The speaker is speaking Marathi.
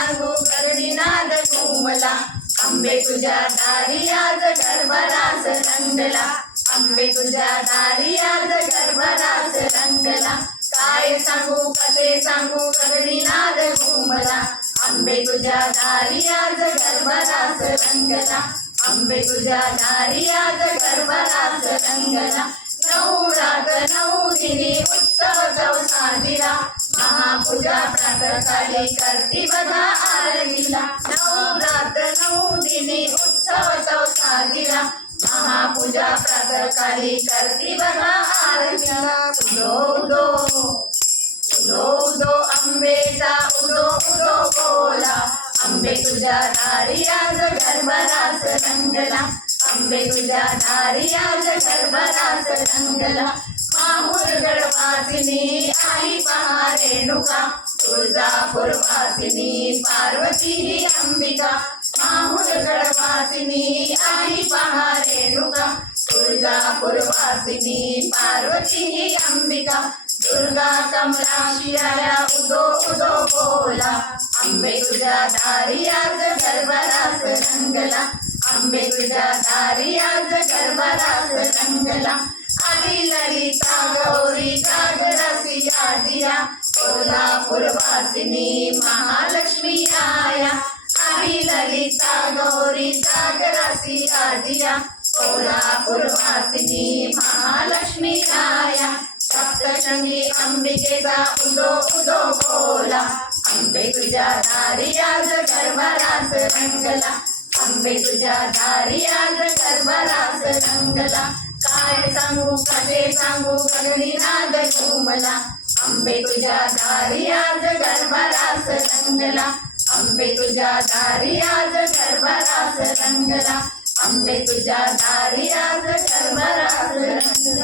सांगू गगनी नाद घुमला. आंबे तुझ्या दारी आज गरभरास रंगला. आंबे तुझ्या दारी आज गरभरास रंगला. काय सांगू कसे सांगू गगनी नाद घुमला. आंबे तुझ्या दारी आज गरभरास रंगला. आंबे तुझ्या दारी आज गरभरास रंगला. नवरात नऊ दिनी उत्सव साजिरा. महापूजा प्रातःकाळी करती बघा आरतीला. नवरात नऊ दिनी उत्सव साजिरा. महापूजा प्रातःकाळी करती बघा आरतीला. उदो उदो उदो उदो आंबेचा उदो उदो बोला. आंबे तुझ्या दारी आज गरभरास रंगला. आंबे तुझ्या दारी आज गरभरास रंगला. माहूर गडवासिनी आई पहा रेणुका. तुळजापूर वासिनी पार्वती ही अंबिका. माहूर गडवासिनी आई पहा रेणुका. तुळजापूर वासिनी पार्वती ही अंबिका. दुर्गा कमला शिराया उदो उदो बोला. आंबे तुझ्या दारी आज गरभरास रंगला. आंबे तुझ्या दारी आज गरभरास रंगला. आली ललिता गौरी जागरासी आजिया. कोल्हापूर वासिनी महालक्ष्मी आया. आली ललिता गौरी जागरासी आजिया. कोल्हापूर वासिनी महालक्ष्मी आया. सप्तशृंगी अंबिकेचा उदो उदो बोला. आंबे तुझ्या दारी आज गरभरास रंगला. आंबे तुझ्या दारी आज गरभरास रंगला. काय सांगू कसे सांगू गगनी नाद घुमला. आंबे तुझ्या दारी आज गरभरास रंगला. आंबे तुझ्या दारी आज गरभरास रंगला. आंबे तुझ्या दारी आज गरभरास रंगला.